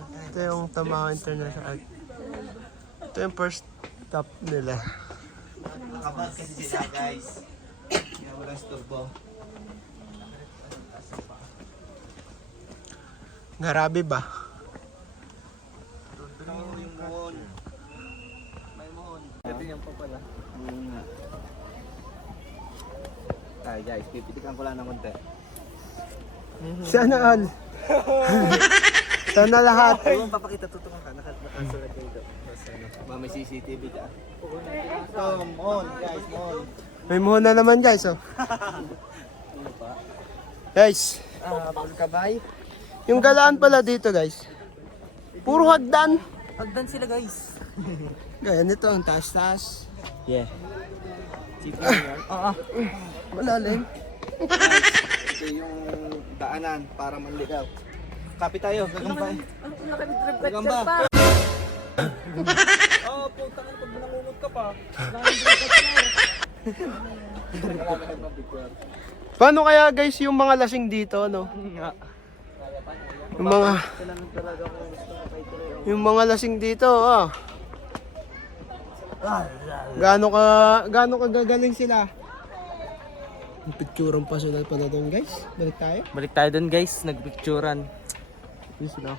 Ito yung Tamahaw International. Ito yung first stop nila. Nakabag kasi sila guys. Kaya walang turbo. Ngarabi ba? Ito yung mohon. May mohon. Ito yung pa pala. Ay guys, pipitikan ko lang ng konti. Sana all. Sana lahat. Huwag papakita, tutungan ka. Nakasulat kayo ito. May CCTV ka. Ito, mohon guys, mohon. May muhon na naman guys, oh. Guys, Kabay. yung galaan pala dito guys. Puro hagdan. Hagdan sila guys. Gaya nito, ang taas-taas. Yeah. Chipo yan. Malalim. Ito yung daanan para manligaw. Kapit tayo, gagambay. Gagamba. Oo, putang ina, pag nangungot ka pa. Paano kaya guys yung mga lasing dito, no? Yung mga lasing dito, ah. Gaano ka gagaling sila? Yung picturean personal pala doon guys. Balik tayo. Balik tayo dun guys, nagpicturan. Yun sila.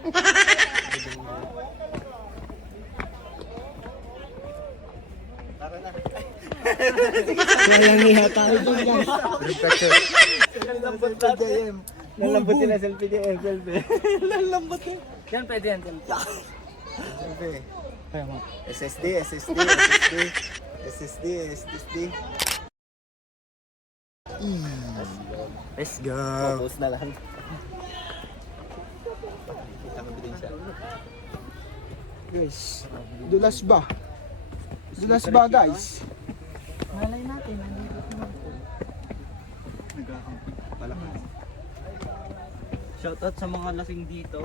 Walang iha tayo dun guys. Lalambot sila selfie din, selfie. Lalambot eh. Yan pwede yan. Selfie. SSD, SSD, SSD. SSD, SSD. Let's go. Focus na lang. Guys, dulas ba? Dulas ba guys? Malay natin. Shoutout sa mga lasing dito.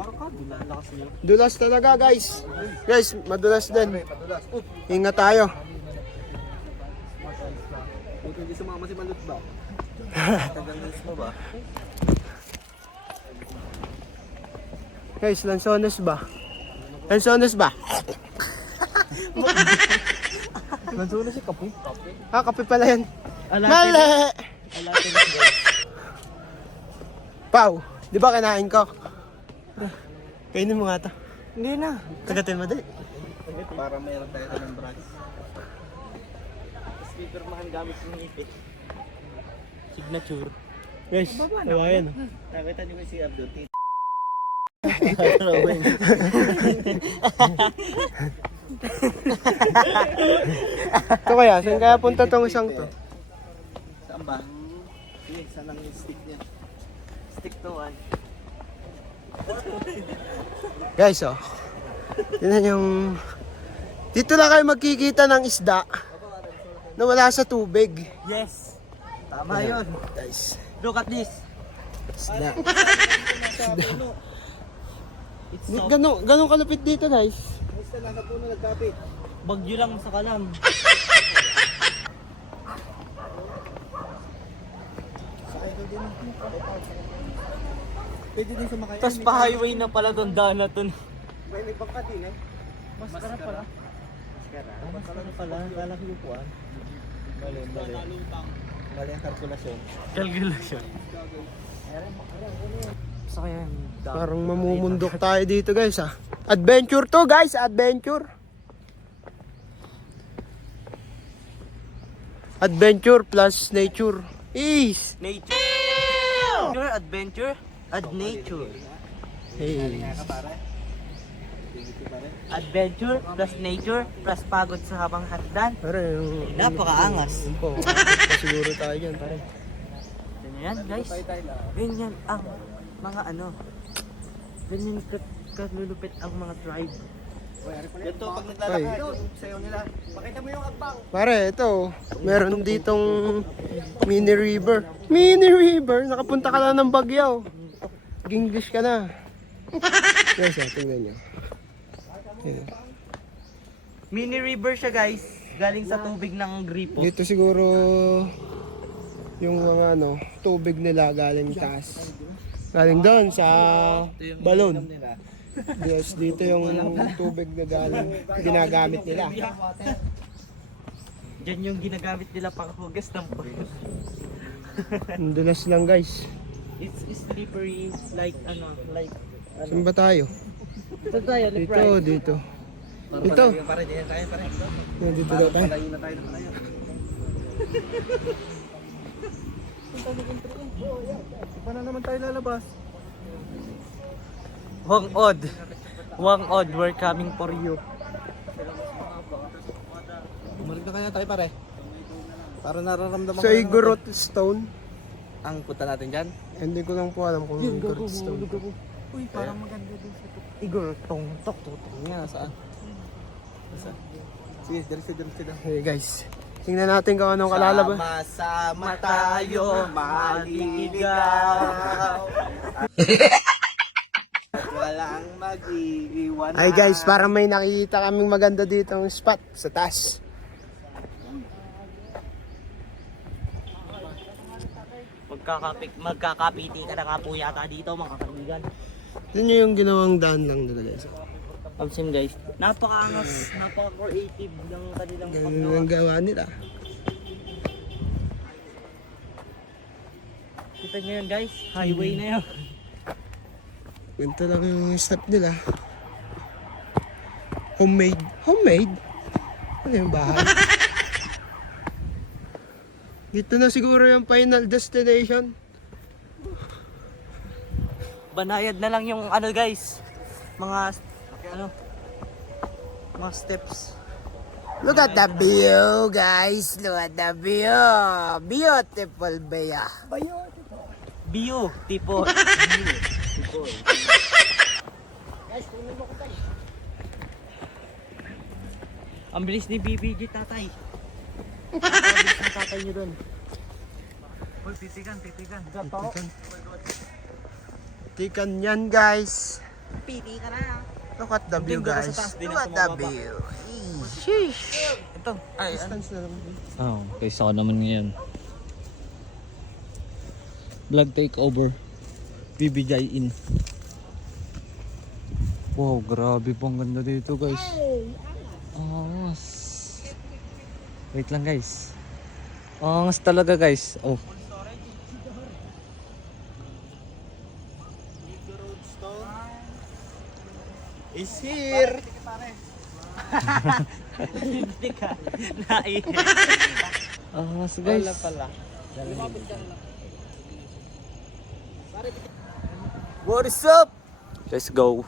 Lalakas niyo. Dulas talaga guys. Guys, madulas din. Ingat tayo. Kung hindi sumama si Malot ba? Tagang mo ba? Guys, lansones ba? Lansones ba? Lansuno si Kapoy. Ah, kape pala yan. Mali! Pau, di ba kinain ko? Kainin mo nga to. Hindi na. Tagatin mo din. Para mayroon tayo ng brush. Speaker mahan gamit ng ipit. Signature. Guys, tawayan. Nakita niyo ba si Abdul? Ito kaya, saan kaya punta tong isang to? Saan ba? Sige, saan ang stick niya? Stick to one. Guys, oh. Tignan yung... Dito lang kayo magkikita ng isda na wala sa tubig. Yes! Tama yun. Guys, Look at this. isda. It's soft. Ganun kalupit dito, guys. Basta nasa puno nagkapit. Bagyo lang sa kalam. Pwede din sumakay. Tapos pa-highway na pala doon, daan na doon. May bangka din eh. Maskara pala. Maskara pala. Kala ko upuan. Mali. Mali ang kalkulasyon. Kalkulasyon. Sa kaya Parang mamumundok tayo dito, guys, ah. Adventure to, guys. Adventure. Adventure plus nature. Is. nature. Adventure. Ad nature. Hey. Adventure plus nature plus pagod sa habang hagdan. Pare, Napakaangas. Yun po. Pa siguro tayo dyan, pare. Yan guys. Ganyan ang mga ano. Ganyan kalulupit ang mga tribe. Ito pag naglalakad, sayo nila. Pakita mo yung agbang. Pare, ito. Meron ditong mini river. Mini river? Nakapunta ka lang ng Bagyaw. English ka na. Yes, tingnan nyo. Yan. Mini river siya guys. Galing sa tubig ng gripo. Dito siguro yung mga tubig nila galing taas. Galing doon sa balon. Yes, dito yung tubig na galing, ginagamit nila. Diyan yung ginagamit nila pang hugas ng Ang dulas lang guys. It's slippery like like Saan ba tayo? Ito tayo, left Dito, right. dito. Ito. Pare, diyan tayo, pare. Dito daw tayo. Palayo na tayo ng palayo. Pa na naman tayo lalabas. Wang Od, we're coming for you. Bumalik na kaya tayo pare. Para nararamdaman Sa Igorot Stone. ang punta natin dyan. Hindi ko lang po alam kung Igorot Stone. Uy, parang maganda din sa Igor, tok. Nga, saan? Sige, diretso. Hey guys, tingnan natin kung anong kalalabas. Sama tayo, maliligaw. At walang mag-iiwan. Ay guys, parang may nakikita kaming maganda dito ang spot sa taas. Magkakapiti ka na nga po yata dito mga kaibigan. Yun yung ginawang daan lang nila guys. Pansin guys, napaka-angas, napaka-creative ng kanilang Ganun paggawa. ang gawa nila. Kita nyo yun guys, highway na yun. Ganito lang yung step nila. Homemade. Homemade? Ano yung bahay? Dito na siguro yung final destination. Banayad na lang yung ano guys, mga mga steps. Look at the view guys. Look at the view. Beautiful bay. View, tipo. Ang bilis ni BBG tatay. Ang bilis ng tatay niyo dun. Uy, titigan. Tikan yan guys. Piti ka na. Look at the view Tingnan ko guys. sa taas, di na Look at the sumababa. view. Sheesh. Ito. Ay, Distance na lang. Oh, kaysa ako naman ngayon. Vlog takeover. BBJ in. Wow, grabe pong ganda dito guys. Angas. Wait lang guys. Angas talaga guys. Oh. Is here. hindi ka. Nai. Angas guys. What is up? Let's go.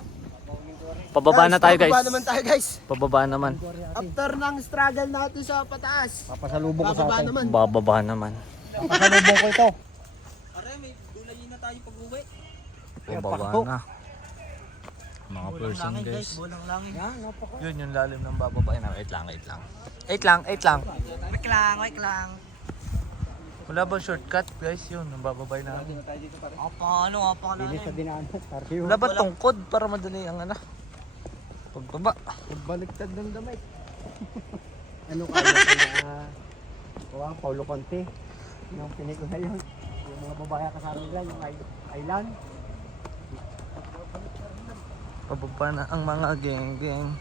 Pababa na tayo guys. Pababa naman tayo guys. Pababa naman. After ng struggle natin sa pataas. Papasalubong ko sa Bababa atin. naman. Bababa naman. Papasalubong ko ito. Pare, may gulayin na tayo pag-uwi. Bababa na. Mga person guys. Bulang langit. Yun yung lalim ng bababa na. Wait lang. Wait lang. Wait lang. Wala ba shortcut guys? Yun, ang bababay natin. Paano? Bilis sa dinaan. Tarsiyo. Wala ba tungkod para madali ang ano? Pagbaba. Baliktad ng damay. Ano kaya na Paulo Conte yung pelikula yun. Yung mga babae kasama nila, yung island. Pababa na ang mga geng.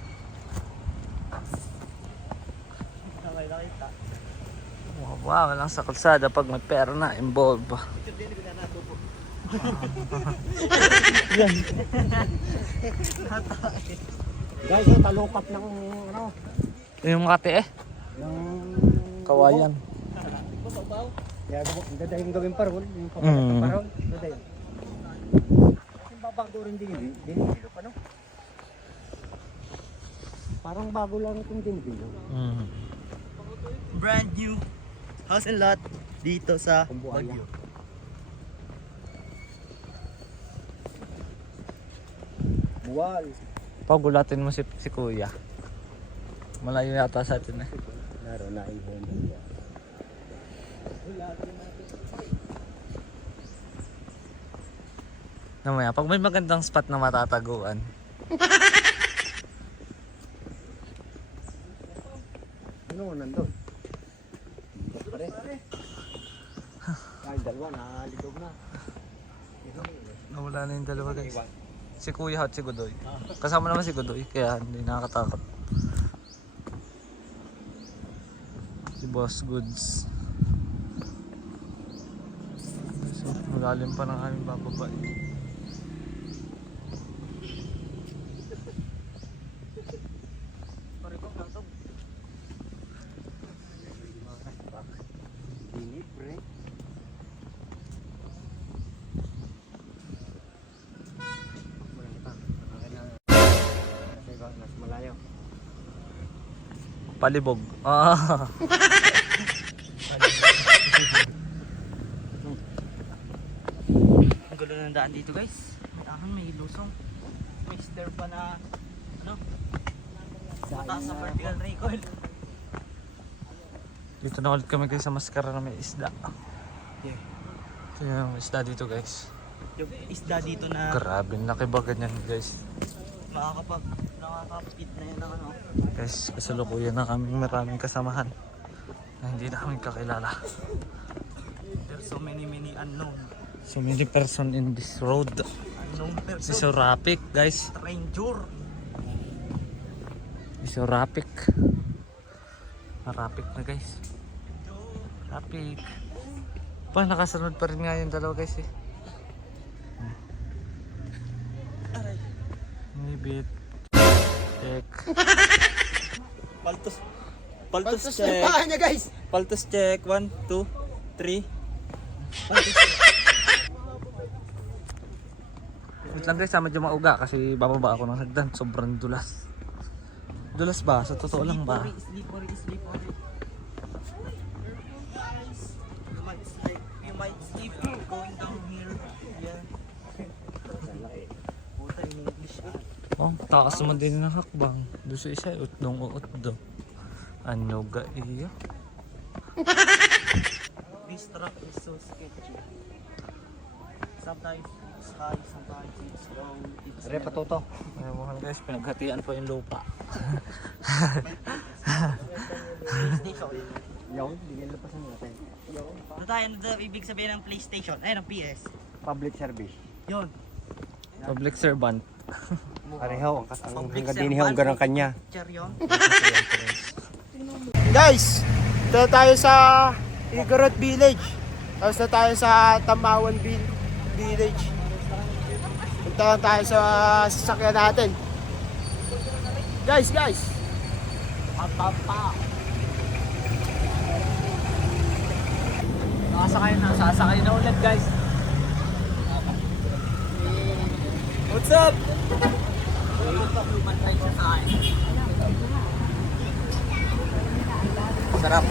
Wow, lang sa kalsada pag may pera na involved. Guys, yung talukat ng ano, Yung kate ng kawayan. Kaya ang ganda yung gawin parol, yung Mm. parol, ganda yun. Yung babagdo rin din yun, ano? Parang bago lang itong dinibilo. Brand new house and lot dito sa Kumbuaya. Baguio. Buwal. Pagulatin mo si kuya. Malayo yata sa atin eh. Laro na ibon. Namaya, pag may magandang spot na matataguan. Ano nandun? Pare. Ay, dalawa, naligaw na. Nawala na yung dalawa guys. Si Kuya at si Godoy. Kasama naman si Godoy, kaya hindi nakakatakot. Si Boss Goods. So, malalim pa ng aming bababa. Dini, pre. Walang kita. Akin na. Kasi ba, mas malayo. Palibog. Ah. Ang gulo ng daan dito guys. May ahon, may lusong. May stair pa na ano? Mataas sa vertical recoil. Dito na ulit kami guys sa Mascara na may isda. Yeah. Ito yung isda dito guys. Yung isda dito na Grabe, laki ba ganyan guys. nakakapit na yun ng ano. Guys, kasalukuyan na kami maraming kasamahan na hindi na kami kakilala. There's so many unknown. So many person in this road. Unknown Si person. Sorapik guys. Stranger. Si Sorapik. Rapik na guys. Rapik. Pa, nakasunod pa rin nga yung dalawa guys eh. Maybe check. Paltos Paltos na check. paa niya guys. Paltos check. 1, 2, 3. Wait lang guys, medyo mauga kasi bababa ako ng hagdan. Sobrang dulas. Dulas ba? Sa totoo lang ba? Slippery. You might slip going down here. Yeah. Puta, in English ah. Oh, takas naman din ng hakbang. Doon sa isa, utdong. Ano ga iya? This truck is so sketchy. Sometimes it's high, sometimes it's low. It's Pre, patuto. Ayaw mo guys, pinaghatian pa yung lupa. PlayStation. Yung, bigyan lapasan natin. Ano tayo? Ano daw ibig sabihin ng PlayStation? Ay, ng PS. Public service. Yun. Public servant. Pareho, ang Public hanggang din ang garang kanya. Picture yun. Guys, dito tayo sa Igorot Village. Tapos na tayo sa Tamawan Village. Punta lang tayo sa sasakyan natin. Guys! Sasakay na ulit guys. What's up? Sarap.